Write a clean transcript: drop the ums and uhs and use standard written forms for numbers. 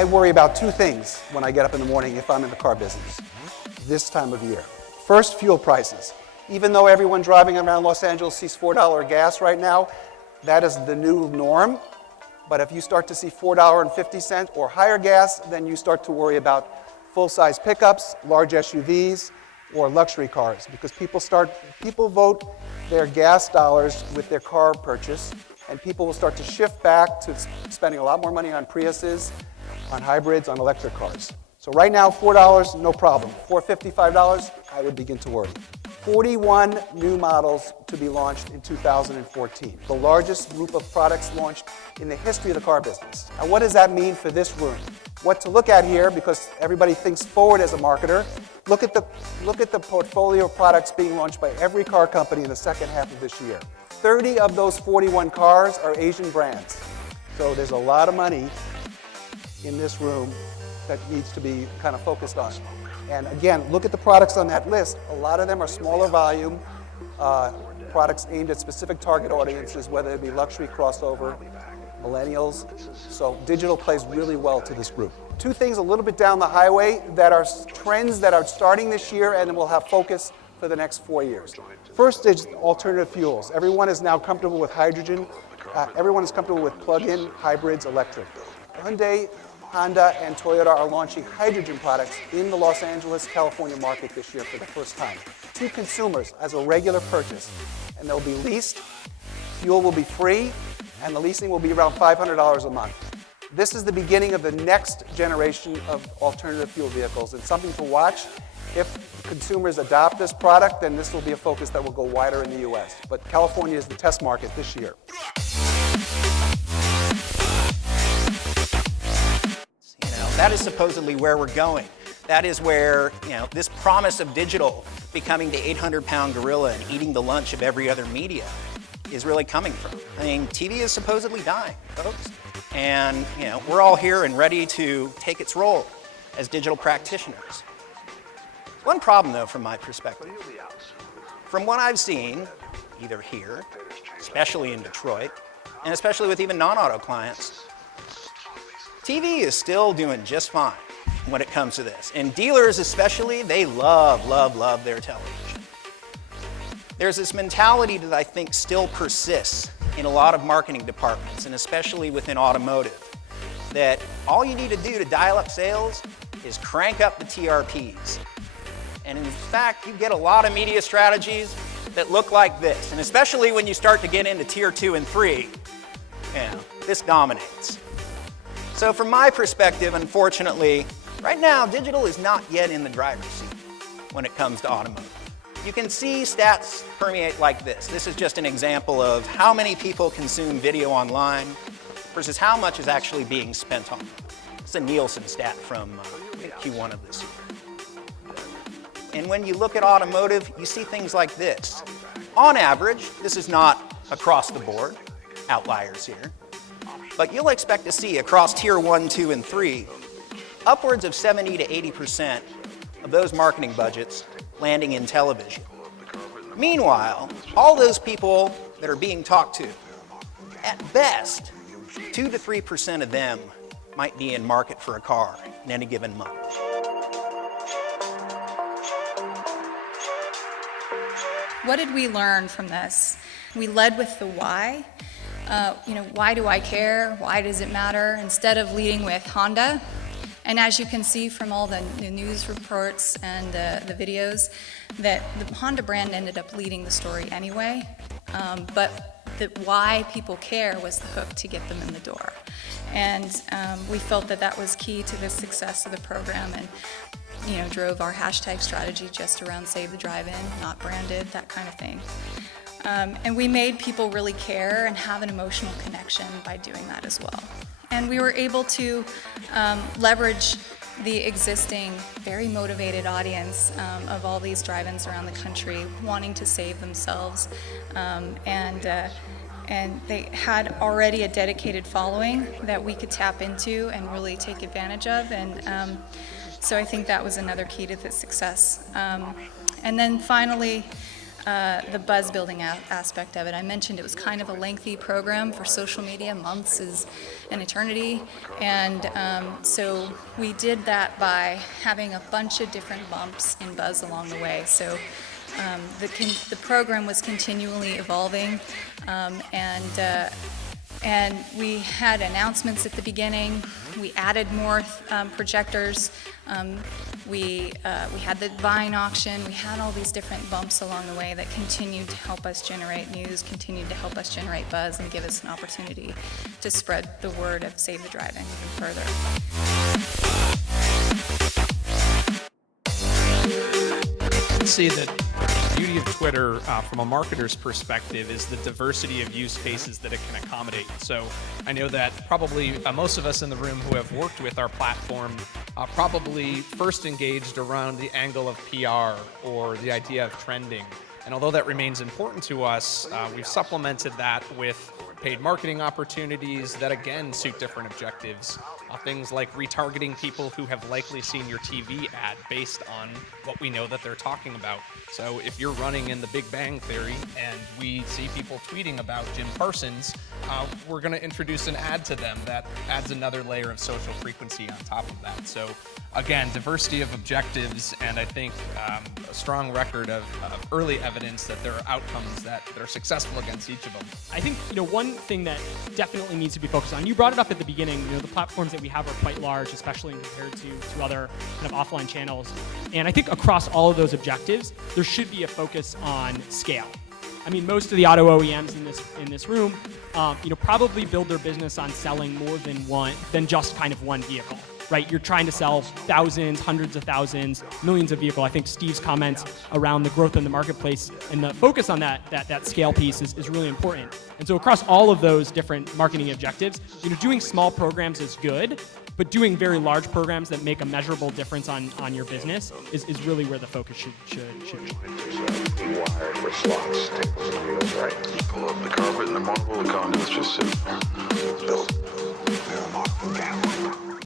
I worry about two things when I get up in the morning if I'm in the car business this time of year. First, fuel prices. Even though everyone driving around Los Angeles sees $4 gas right now, that is the new norm. But if you start to see $4.50 or higher gas, then you start to worry about full-size pickups, large SUVs, or luxury cars, because people vote their gas dollars with their car purchase, and people will start to shift back to spending a lot more money on Priuses, on hybrids, on electric cars. So right now, $4, no problem. $4.50, $5, I would begin to worry. 41 new models to be launched in 2014, the largest group of products launched in the history of the car business. Now, what does that mean for this room? What to look at here, because everybody thinks forward as a marketer, look at the portfolio of products being launched by every car company in the second half of this year. 30 of those 41 cars are Asian brands. So there's a lot of money in this room that needs to be kind of focused on. And again, look at the products on that list. A lot of them are smaller volume products aimed at specific target audiences, whether it be luxury, crossover, millennials. So digital plays really well to this group. Two things a little bit down the highway that are trends that are starting this year and will have focus for the next 4 years. First is alternative fuels. Everyone is now comfortable with hydrogen. Everyone is comfortable with plug-in hybrids, electric. Hyundai, Honda, and Toyota are launching hydrogen products in the Los Angeles, California market this year for the first time to consumers as a regular purchase. And they'll be leased, fuel will be free, and the leasing will be around $500 a month. This is the beginning of the next generation of alternative fuel vehicles, and something to watch. If consumers adopt this product, then this will be a focus that will go wider in the US. But California is the test market this year. That is supposedly where we're going. That is where, this promise of digital becoming the 800-pound gorilla and eating the lunch of every other media is really coming from. I mean, TV is supposedly dying, folks. And, we're all here and ready to take its role as digital practitioners. One problem, though, from my perspective. From what I've seen, either here, especially in Detroit, and especially with even non-auto clients, TV is still doing just fine when it comes to this. And dealers especially, they love, love, love their television. There's this mentality that I think still persists in a lot of marketing departments, and especially within automotive, that all you need to do to dial up sales is crank up the TRPs. And in fact, you get a lot of media strategies that look like this. And especially when you start to get into tier 2 and 3, this dominates. So from my perspective, unfortunately, right now, digital is not yet in the driver's seat when it comes to automotive. You can see stats permeate like this. This is just an example of how many people consume video online versus how much is actually being spent on it. It's a Nielsen stat from Q1 of this year. And when you look at automotive, you see things like this. On average, this is not across the board, outliers here, but you'll expect to see across tier 1, 2, and 3, upwards of 70 to 80% of those marketing budgets landing in television. Meanwhile, all those people that are being talked to, at best, 2 to 3% of them might be in market for a car in any given month. What did we learn from this? We led with the why. Why do I care? Why does it matter? Instead of leading with Honda. And as you can see from all the news reports and the videos, that the Honda brand ended up leading the story anyway. But the why people care was the hook to get them in the door. And we felt that that was key to the success of the program, and drove our hashtag strategy just around Save the Drive-In, not branded, that kind of thing. And we made people really care and have an emotional connection by doing that as well. And we were able to leverage the existing, very motivated audience of all these drive-ins around the country wanting to save themselves. And they had already a dedicated following that we could tap into and really take advantage of. And so I think that was another key to the success. And then finally, the buzz building aspect of it. I mentioned it was kind of a lengthy program for social media. Months is an eternity. And so we did that by having a bunch of different bumps in buzz along the way. So the program was continually evolving, and we had announcements at the beginning. We added more projectors. We had the Vine auction. We had all these different bumps along the way that continued to help us generate news, continued to help us generate buzz, and give us an opportunity to spread the word of Save the Drive-In even further. I'd say that the beauty of Twitter from a marketer's perspective is the diversity of use cases that it can accommodate. So I know that probably most of us in the room who have worked with our platform probably first engaged around the angle of PR or the idea of trending. And although that remains important to us, we've supplemented that with paid marketing opportunities that again suit different objectives. Things like retargeting people who have likely seen your TV ad based on what we know that they're talking about. So if you're running in the Big Bang Theory and we see people tweeting about Jim Parsons, we're going to introduce an ad to them that adds another layer of social frequency on top of that. So again, diversity of objectives, and I think a strong record of early evidence that there are outcomes that are successful against each of them. I think one thing that definitely needs to be focused on, you brought it up at the beginning, the platforms that we have are quite large, especially compared to other kind of offline channels. And I think across all of those objectives, there should be a focus on scale. I mean, most of the auto OEMs in this room, probably build their business on selling more than just kind of one vehicle. Right, you're trying to sell thousands, hundreds of thousands, millions of vehicles. I think Steve's comments around the growth in the marketplace and the focus on that scale piece is really important. And so across all of those different marketing objectives, doing small programs is good, but doing very large programs that make a measurable difference on your business is really where the focus should be. Wired for slots, take those wheels right. You pull up the carpet and the marble, the conduits just sit there. Built.